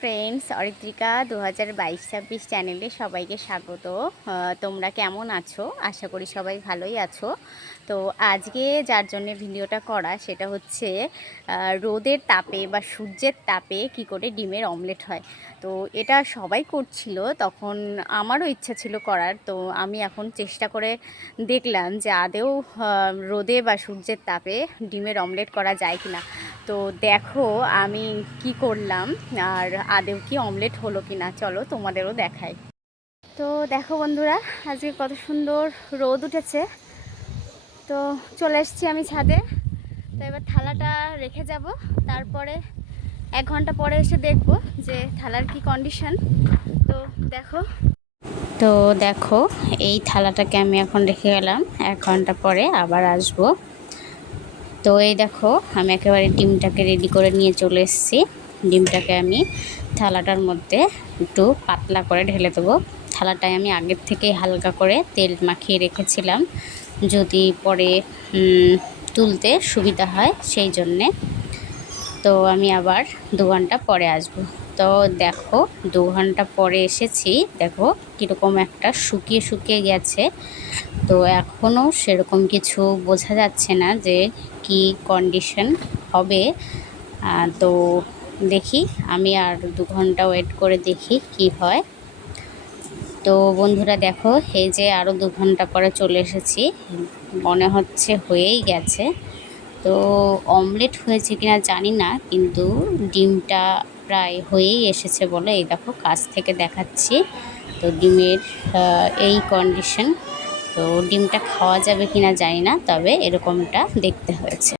Friends, Aritrika 2022-26 চ্যানেলে সবাইকে স্বাগত। তোমরা কেমন আছো? আশা করি সবাই ভালোই আছো। তো আজকে যার জন্য ভিডিওটা করা সেটা হচ্ছে রোদের তাপে বা সূর্যের তাপে কি করে ডিমের অমলেট হয়। তো এটা সবাই করছিল, তখন আমারও ইচ্ছা ছিল করার। তো আমি এখন চেষ্টা করে দেখলাম যে আদেও রোদে বা সূর্যের তাপে ডিমের অমলেট করা যায় কিনা। তো দেখো আমি কি করলাম আর আদেও কি অমলেট হলো কিনা, চলো তোমাদেরও দেখাই। তো দেখো বন্ধুরা, আজকে কত সুন্দর রোদ উঠেছে। তো চলে এসেছি আমি ছাদে। তো এবার থালাটা রেখে যাব, তারপরে 1 ঘন্টা পরে এসে দেখবো যে থালার কি কন্ডিশন। তো দেখো এই থালাটাকে আমি এখন রেখে গেলাম, 1 ঘন্টা পরে আবার আসবো। তো এই দেখো আমি একেবারে ডিমটাকে রেডি করে নিয়ে চলে এসেছি। ডিমটাকে আমি থালাটার মধ্যে একটু পাতলা করে ঢেলে দেবো। থালাটায় আমি আগের থেকেই হালকা করে তেল মাখিয়ে রেখেছিলাম, যদি পরে তুলতে সুবিধা হয় সেই জন্যে। তো আমি আবার 2 ঘন্টা পরে আসব। তো দেখো 2 ঘন্টা পরে এসেছি, দেখো কীরকম একটা শুকিয়ে শুকিয়ে গেছে। তো এখনও সেরকম কিছু বোঝা যাচ্ছে না যে কি কন্ডিশন হবে। তো দেখি, আমি আর 2 ঘন্টা ওয়েট করে দেখি কি হয়। তো বন্ধুরা দেখো, এই যে আরও 2 ঘন্টা পরে চলে এসেছি, মনে হচ্ছে হয়েই গেছে। তো অমলেট হয়েছে কিনা জানি না, কিন্তু ডিমটা প্রায় হয়েই এসেছে বলে এই দেখো কাছ থেকে দেখাচ্ছি। তো ডিমের এই কন্ডিশন। তো ডিমটা খাওয়া যাবে কিনা জানি না, তবে এরকমটা দেখতে হয়েছে।